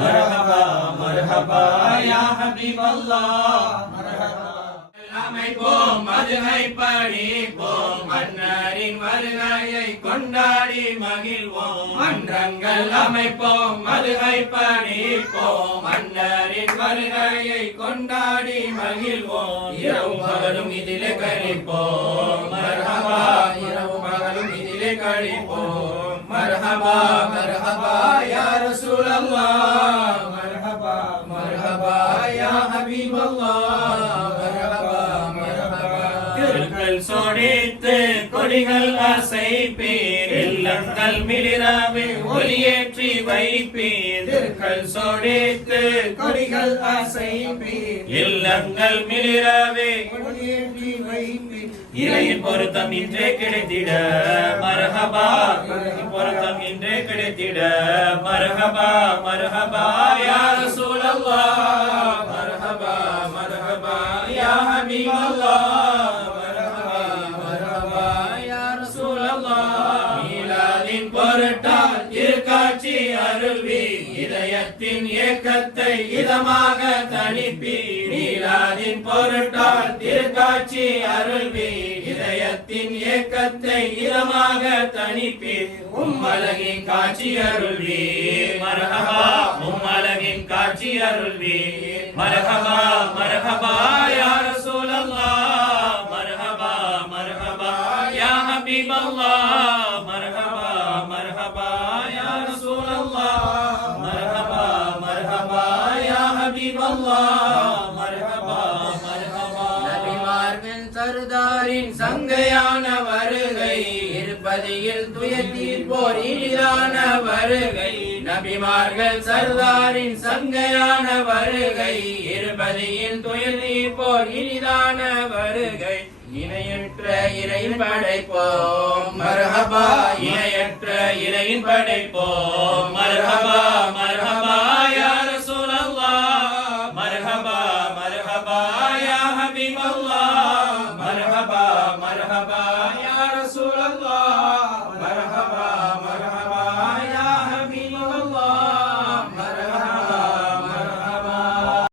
மர்ஹபா மர்ஹபா யா ஹபீபல்லாஹ் அமைப்போம் மதுகை படிப்போம் மன்னரின் வருகையை கொண்டாடி மகிழ்வோம் மன்றங்கள் அமைப்போம் மதுகை படிப்போம் மன்னரின் வருகையை கொண்டாடி மகிழ்வோம் இரவு பகலும் இதிலே கழிப்போம் மர்ஹபா இரவு பகலும் இதிலே கழிப்போம் மர்ஹபா மர்ஹபா யா ரசூலல்லாஹ் மர்ஹபா மர்ஹபா யா ஹபீபல்லாஹ் சொடித்து கொடிகள் அசைப்பீர் இல்லங்கள் மிளிரவே ஒளியேற்றி வைப்பீர்கள் சொடித்து கொடிகள் அசைப்பீர் இல்லங்கள் மிளிரவே ஒளியேற்றி வைப்பீர் இறையின் பொருத்தம் இன்றே கிடைத்திட மர்ஹபா பொருத்தம் இன்றே கிடைத்திட மர்ஹபா மர்ஹபா யா ரசூலல்லாஹ் மர்ஹபா மர்ஹபா யா ஹபீபல்லாஹ் பொருட்டால் திருக்காட்சி அருள்வி இதயத்தின் ஏக்கத்தை இதமாக தணிப்பி நீலாதின் பொருட்டால் திருக்காட்சி அருள்வி இதயத்தின் ஏக்கத்தை இதமாக தணிப்பி உம்மலகின் காட்சி அருள்வி மர்ஹபா உம்மலகின் காட்சி அருள்வி மர்ஹபா மர்ஹபா யா ரசூலல்லாஹ் மர்ஹபா மர்ஹபா யா ஹபீபல்லாஹ் சர்தாரின் சங்கையான வருகை இருப்பதில் துயர்த்தீர் போர் இனிதான வருகை நபிமார்கள் சர்தாரின் சங்கையான வருகை இருப்பதில் துயர்த்தீர் போர் இனிதான வருகை இணையற்ற இறையின் படைப்போம் மர்ஹபா இணையற்ற இறையின் படைப்போம் மர்ஹபா மர்ஹபா